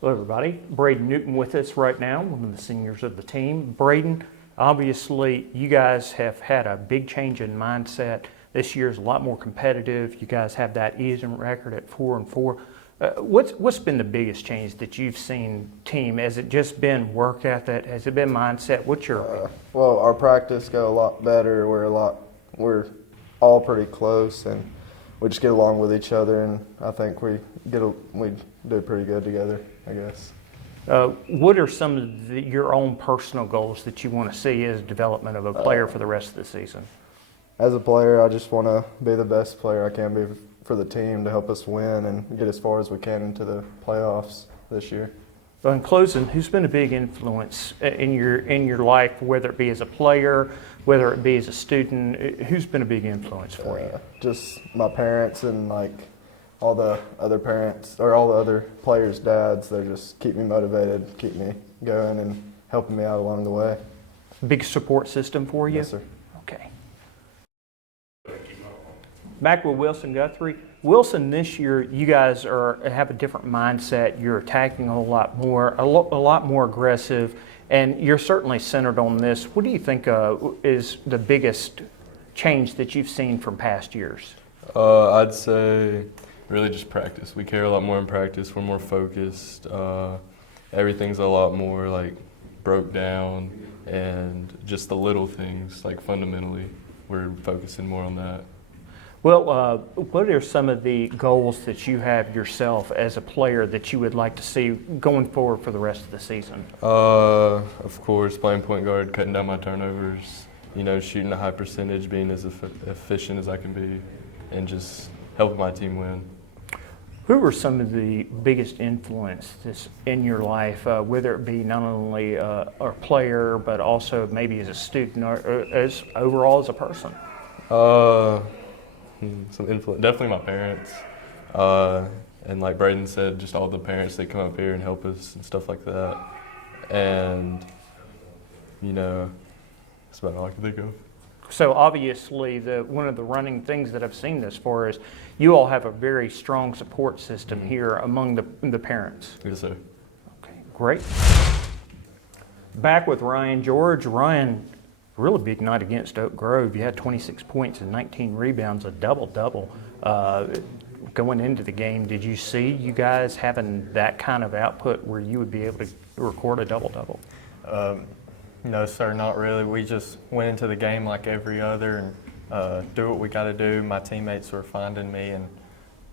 Hello, everybody. Braden Newton with us right now, one of the seniors of the team. Braden, obviously, you guys have had a big change in mindset. This year's a lot more competitive. You guys have that even record at 4-4. What's been the biggest change that you've seen, team? Has it just been work ethic? Has it been mindset? What's your opinion? Well, our practice go a lot better. We're all pretty close, and we just get along with each other. And I think we do pretty good together, I guess. What are some of your own personal goals that you want to see as development of a player for the rest of the season? As a player, I just want to be the best player I can be for the team to help us win and get as far as we can into the playoffs this year. So in closing, who's been a big influence in your life, whether it be as a player, whether it be as a student? Who's been a big influence for you? Just my parents and all the other parents or all the other players' dads. They just keep me motivated, keep me going, and helping me out along the way. Big support system for you? Yes, sir. Okay. Back with Wilson Guthrie. Wilson, this year you guys have a different mindset. You're attacking a lot more, a lot more aggressive, and you're certainly centered on this. What do you think is the biggest change that you've seen from past years? I'd say really just practice. We care a lot more in practice. We're more focused. Everything's a lot more broke down, and just the little things, fundamentally, we're focusing more on that. Well, what are some of the goals that you have yourself as a player that you would like to see going forward for the rest of the season? Of course, playing point guard, cutting down my turnovers, shooting a high percentage, being as efficient as I can be, and just helping my team win. Who were some of the biggest influences in your life, whether it be not only a player, but also maybe as a student or as overall as a person? Some influence, definitely my parents, and like Braden said, just all the parents that come up here and help us and stuff like that. And that's about all I can think of. So obviously, one of the running things that I've seen this far is you all have a very strong support system here among the parents. Yes, sir. Okay, great. Back with Ryan George. Ryan, really big night against Oak Grove. You had 26 points and 19 rebounds, a double-double. Going into the game, did you see you guys having that kind of output where you would be able to record a double-double? No, sir, not really. We just went into the game like every other and do what we got to do. My teammates were finding me, and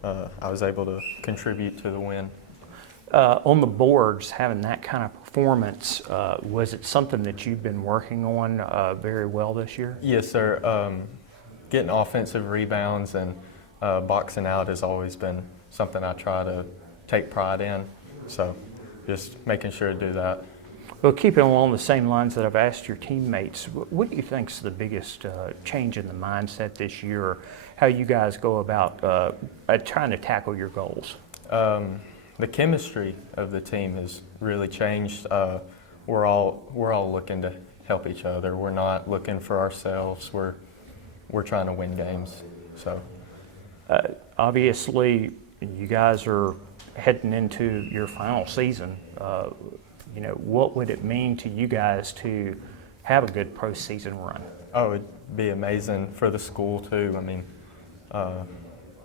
I was able to contribute to the win. On the boards, having that kind of performance, was it something that you've been working on very well this year? Yes, sir. Getting offensive rebounds and boxing out has always been something I try to take pride in. So just making sure to do that. Well, keeping along the same lines that I've asked your teammates, what do you think is the biggest change in the mindset this year, or how you guys go about trying to tackle your goals? The chemistry of the team has really changed. We're all looking to help each other. We're not looking for ourselves. We're trying to win games. So, obviously, you guys are heading into your final season. What would it mean to you guys to have a good postseason run? Oh, it'd be amazing for the school too. I mean,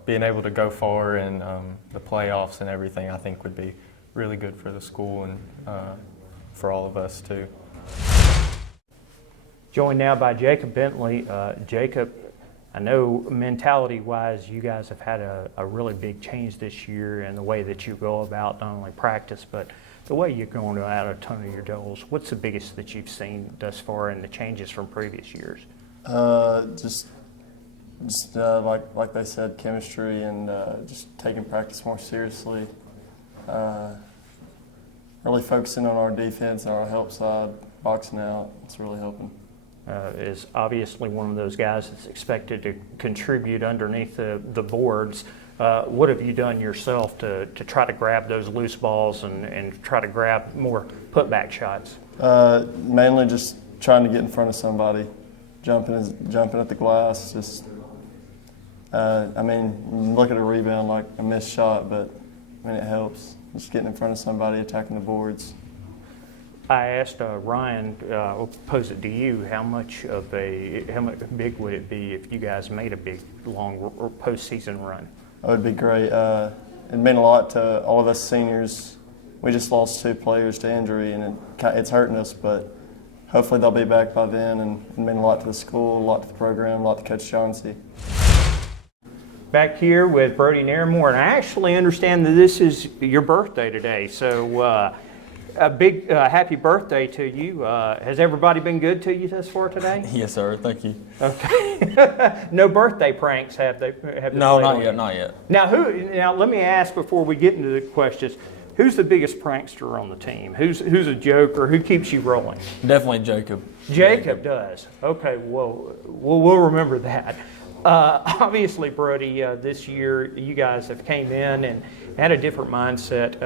being able to go far in the playoffs and everything, I think would be really good for the school and for all of us too. Joined now by Jacob Bentley. Jacob, I know mentality-wise, you guys have had a really big change this year in the way that you go about not only practice, but the way you're going out a ton of your goals. What's the biggest that you've seen thus far in the changes from previous years? Just like they said, chemistry and just taking practice more seriously. Really focusing on our defense and our help side, boxing out. It's really helping. Is obviously one of those guys that's expected to contribute underneath the boards. What have you done yourself to try to grab those loose balls and try to grab more putback shots? Mainly just trying to get in front of somebody, jumping at the glass. Just, look at a rebound like a missed shot, but it helps. just getting in front of somebody, attacking the boards. I asked Ryan, I'll pose it to you, how big would it be if you guys made a big, long postseason run? That would be great. It meant a lot to all of us seniors. We just lost 2 players to injury, and it's hurting us, but hopefully they'll be back by then, and it meant a lot to the school, a lot to the program, a lot to Coach Chauncey. Back here with Brody Norris, and I actually understand that this is your birthday today, so a big happy birthday to you. Has everybody been good to you thus far today? Yes, sir. Thank you. Okay. No birthday pranks have they? No, not yet. Not yet. Now, let me ask before we get into the questions. Who's the biggest prankster on the team? Who's a joker? Who keeps you rolling? Definitely Jacob. Jacob does. Okay. Well, we'll remember that. Obviously, Brody, this year you guys have came in and had a different mindset.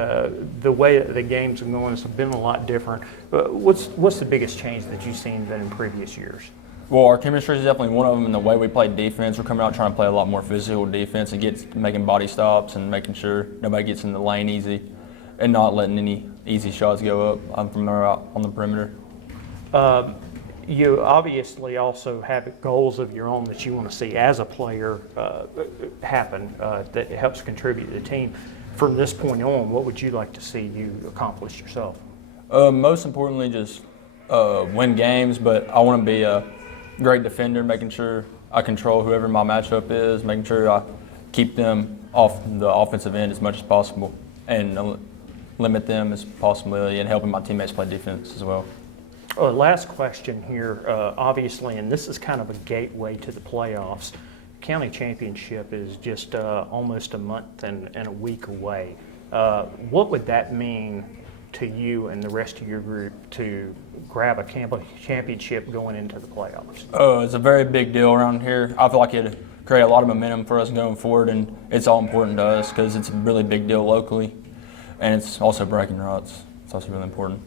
The way that the games are going has been a lot different. What's the biggest change that you've seen than in previous years? Well, our chemistry is definitely one of them, and the way we play defense, we're coming out trying to play a lot more physical defense and making body stops and making sure nobody gets in the lane easy and not letting any easy shots go up from out on the perimeter. You obviously also have goals of your own that you want to see as a player happen that helps contribute to the team. From this point on, what would you like to see you accomplish yourself? Most importantly, just win games, but I want to be a great defender, making sure I control whoever my matchup is, making sure I keep them off the offensive end as much as possible and limit them as possible, and helping my teammates play defense as well. Last question here, obviously, and this is kind of a gateway to the playoffs. County championship is just almost a month and a week away. What would that mean to you and the rest of your group to grab a championship going into the playoffs? It's a very big deal around here. I feel like it'd create a lot of momentum for us going forward, and it's all important to us because it's a really big deal locally, and it's also bragging rights. It's also really important.